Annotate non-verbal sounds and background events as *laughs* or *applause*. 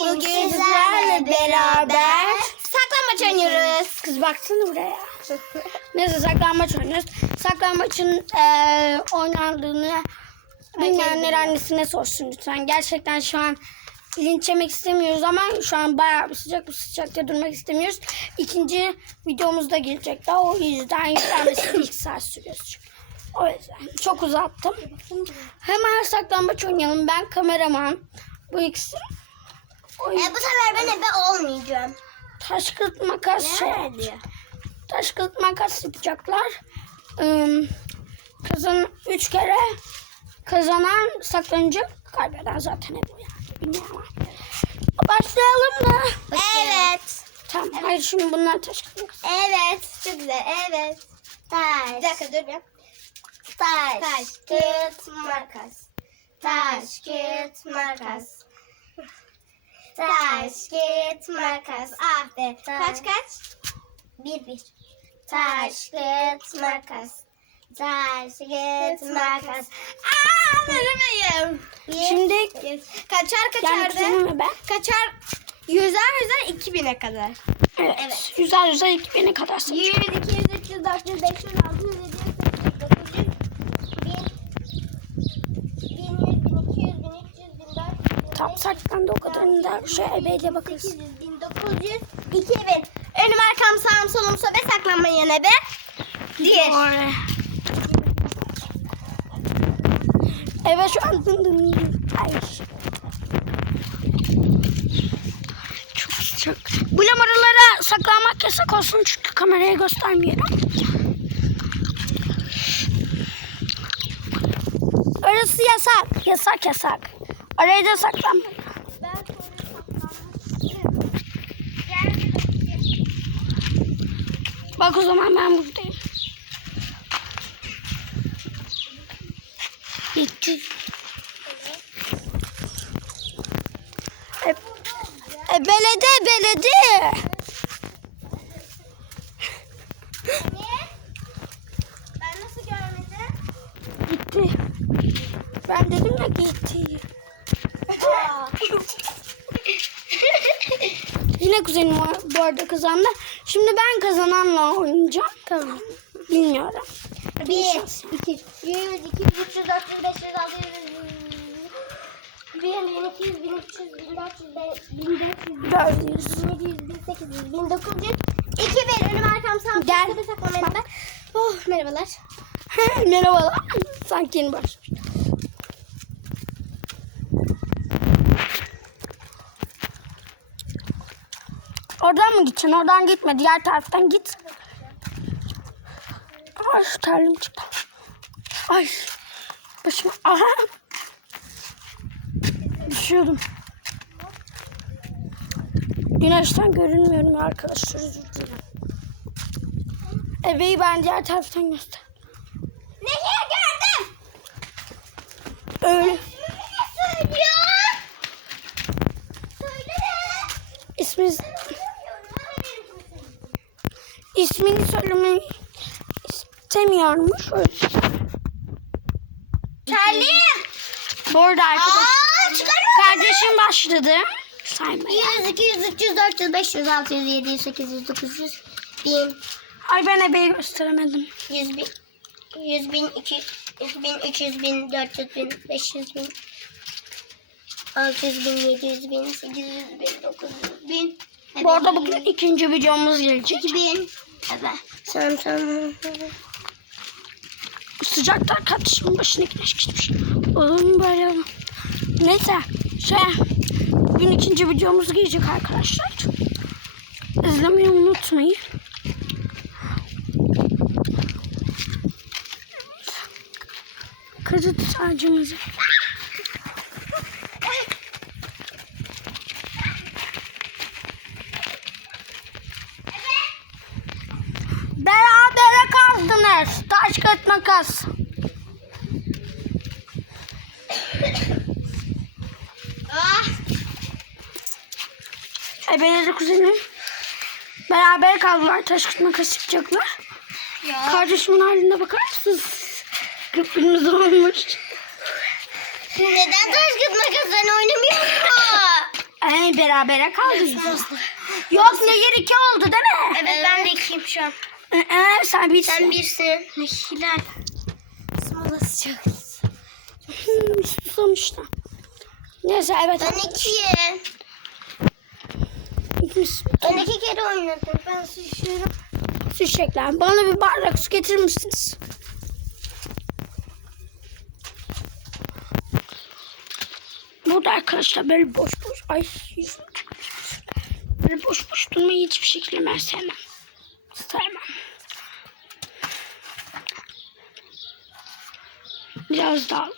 Bugün sizlerle beraber saklambaç oynuyoruz. Kız baksana buraya. *laughs* Neyse saklambaç oynuyoruz. Saklambaçın eee oynandığını bilmeyenler annesine sorsun lütfen. Gerçekten şu an linç yemek istemiyoruz ama şu an bayağı bir sıcak bu sıcakta durmak istemiyoruz. İkinci videomuz da gelecek daha o yüzden *coughs* yüklenmesi ilk saat sürüyor. O yüzden çok uzattım. Hemen saklambaç oynayalım. Ben kameraman. Bu ikisi E, bu sefer ben ebe olmayacağım. taş kılık makas şey Nerede? taş kılık makas yapacaklar. Ee, kazan üç kere kazanan saklanacak. Kaybeden zaten o yani. Bilmiyorum. Başlayalım mı? Evet. Tamam. Hadi şimdi bunlar taş kılık makas. Evet. Çok güzel. Evet. Taş. Bir dakika dur ya. Taş. Taş. Kağıt. Makas. Taş. Kağıt. Makas. Taş. Kağıt. Makas. Ah be. Kaç kaç? Bir bir. Taş. Kağıt. Makas. Taş. Kağıt. Makas. Aa veremeyim. Şimdi Kaçar yani kaçardı. ve ben. Kaçar. Yüzer yüzer 2000'e kadar. Evet. Evet. Güzel güzel iki beni kadar seç. 100, 200, 300, 400, 500, 600, 700, 800, 900, 1000, 1100, 1200, 1300, 1400, Tam saklandı o kadarını da şu ebeye bakarız. 800, 1900, 2000. Önüm arkam sağım solum sobe saklanmayın ebe. Diğer. Evet şu an dın dın dın. Ay. Çok sıcak. Bu lamaralara saklanmak yasak olsun çünkü kameraya göstermiyorum. Orası yasak. Yasak yasak. Oraya da. Ben saklanmak Bak o zaman ben buradayım. Gitti. E, e, belede belede. Niye? Ben nasıl görmedim? Gitti. Ben dedim ya gitti. Aa. Yine kuzenim var bu arada kazandı. Şimdi ben kazananla oynayacağım. Tamam. Bilmiyorum. 1, 2, 100, 200, 300, 400, 500, 600, 1200, 1300, 1400, 1500, 400. 1700, 1800, 1900, 2000. Önüm arkam sağım. Gel. Tabii saklamayın ben. Oh merhabalar. *laughs* Merhabalar. Sanki yeni başlamış. Oradan mı gideceksin? Oradan gitme. Diğer taraftan git. Ay terlim çıktı. Ay. Başıma. Aha. Düşüyordum. Güneşten görünmüyorum arkadaşlar. Özür dilerim. Eveyi ben diğer taraftan göster. Nehir gördüm. Öyle. İsmini söylemeyi istemiyormuş. Öyle. Terliyim. Bu arada arkadaş, Aa kardeşim başladı. Saymaya. 100, 200, 300, 400, 500, 600, 700, 800, 900, 1000, Ay ben ebeyi gösteremedim. 100 bin, 100 bin, 200 bin, 300 bin, 400 bin, 500 bin, 600 bin, 700 bin, 800 bin, 900 bin. Bu arada bugün ikinci videomuz gelecek. 2000. Evet. Sen sen. Sıcakta kardeşimin başına güneş geçmiş. Oğlum böyle. Neyse. Şey, bugün ikinci videomuz gelecek arkadaşlar. İzlemeyi unutmayın. Kızı ağacımızı. Berabere kaldınız. Taş kağıt makas. Ah. Ebeleri kuzenim. Beraber kaldılar. Taş kağıt makas yapacaklar. Ya. Kardeşimin haline bakar mısınız? Kıpkırmızı olmuş. Neden taş kıt makas sen oynamıyor musun? Ay berabere kaldık. Yok ne iki oldu değil mi? Evet, ben de ikiyim şu an. Ee, sen birsin. Sen birsin. Hilal. Smalası çok. Hmm, susamıştım. Neyse evet. Ben ikiyim. İkimiz Ben iki kere oynadım. Ben susuyorum. su çiçekler. Bana bir bardak su getirir misiniz? Burada arkadaşlar böyle boş boş ay yüzüm çıkmış. Böyle boş boş durmayı hiçbir şekilde ben. Sevmem. Biraz daha.